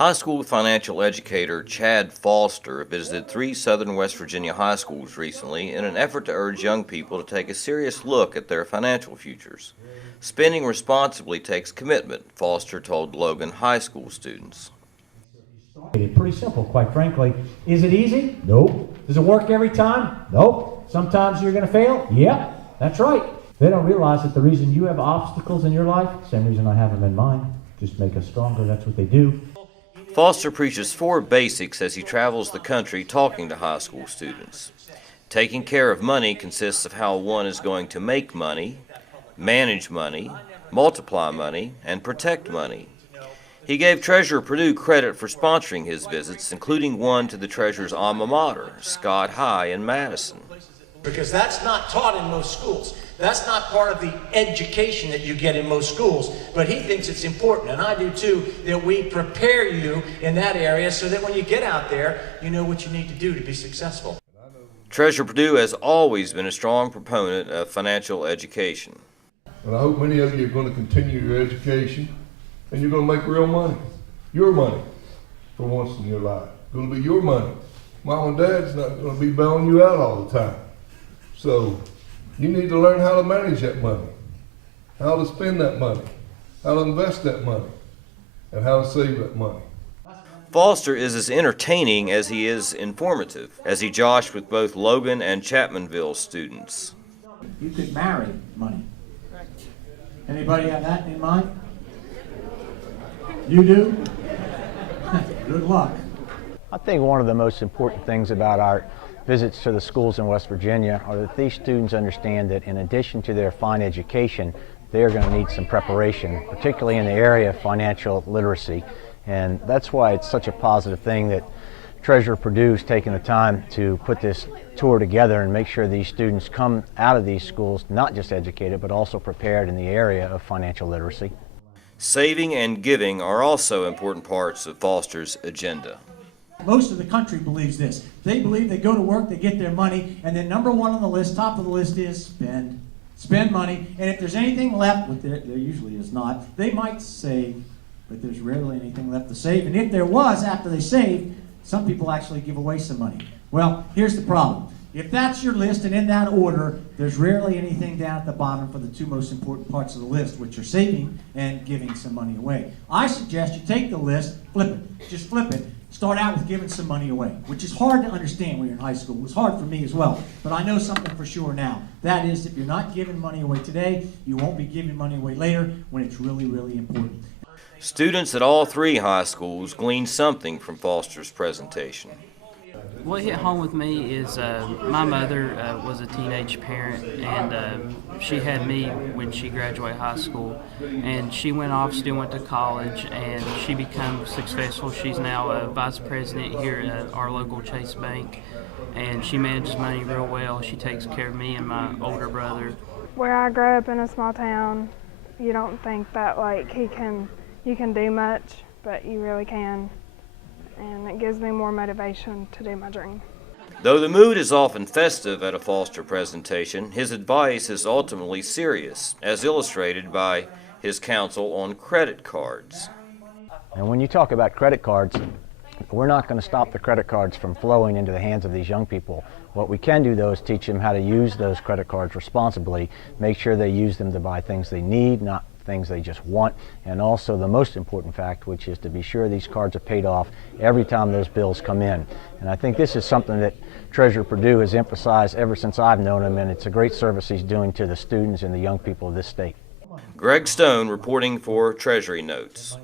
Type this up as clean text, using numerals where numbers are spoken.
High school financial educator Chad Foster visited 3 southern West Virginia high schools recently in an effort to urge young people to take a serious look at their financial futures. Spending responsibly takes commitment, Foster told Logan High School students. Pretty simple, quite frankly. Is it easy? Nope. Does it work every time? Nope. Sometimes you're going to fail? Yep, that's right. They don't realize that the reason you have obstacles in your life, same reason I have them in mine, just make us stronger. That's what they do. Foster preaches 4 basics as he travels the country talking to high school students. Taking care of money consists of how one is going to make money, manage money, multiply money, and protect money. He gave Treasurer Perdue credit for sponsoring his visits, including one to the Treasurer's alma mater, Scott High in Madison. Because that's not taught in most schools. That's not part of the education that you get in most schools, but he thinks it's important, and I do too, that we prepare you in that area so that when you get out there, you know what you need to do to be successful. Treasurer Perdue has always been a strong proponent of financial education. And I hope many of you are going to continue your education, and you're going to make real money. Your money, for once in your life. It's going to be your money. Mom and Dad's not going to be bailing you out all the time. So you need to learn how to manage that money, how to spend that money, how to invest that money, and how to save that money. Foster is as entertaining as he is informative, as he joshed with both Logan and Chapmanville students. You could marry money. Anybody have that in mind? You do? Good luck. I think one of the most important things about our visits to the schools in West Virginia are that these students understand that in addition to their fine education, they're going to need some preparation, particularly in the area of financial literacy. And that's why it's such a positive thing that Treasurer Perdue's taken the time to put this tour together and make sure these students come out of these schools not just educated, but also prepared in the area of financial literacy. Saving and giving are also important parts of Foster's agenda. Most of the country believes this. They believe they go to work, they get their money, and then number one on the list, top of the list is spend. Spend money, and if there's anything left, which there usually is not, they might save, but there's rarely anything left to save. And if there was, after they saved, some people actually give away some money. Well, here's the problem. If that's your list and in that order, there's rarely anything down at the bottom for the 2 most important parts of the list, which are saving and giving some money away. I suggest you take the list, flip it, just flip it. Start out with giving some money away, which is hard to understand when you're in high school. It was hard for me as well, but I know something for sure now. That is, if you're not giving money away today, you won't be giving money away later when it's really, really important. Students at all 3 high schools gleaned something from Foster's presentation. What hit home with me is my mother was a teenage parent, and she had me when she graduated high school, and she went off, still went to college, and she became successful. She's now a vice president here at our local Chase Bank, and she manages money real well. She takes care of me and my older brother. Where I grew up in a small town, you don't think that you can do much, but you really can. And it gives me more motivation to do my dream. Though the mood is often festive at a Foster presentation, his advice is ultimately serious, as illustrated by his counsel on credit cards. And when you talk about credit cards, we're not going to stop the credit cards from flowing into the hands of these young people. What we can do, though, is teach them how to use those credit cards responsibly, make sure they use them to buy things they need, not things they just want, and also the most important fact, which is to be sure these cards are paid off every time those bills come in. And I think this is something that Treasurer Perdue has emphasized ever since I've known him, and it's a great service he's doing to the students and the young people of this state. Greg Stone reporting for Treasury Notes.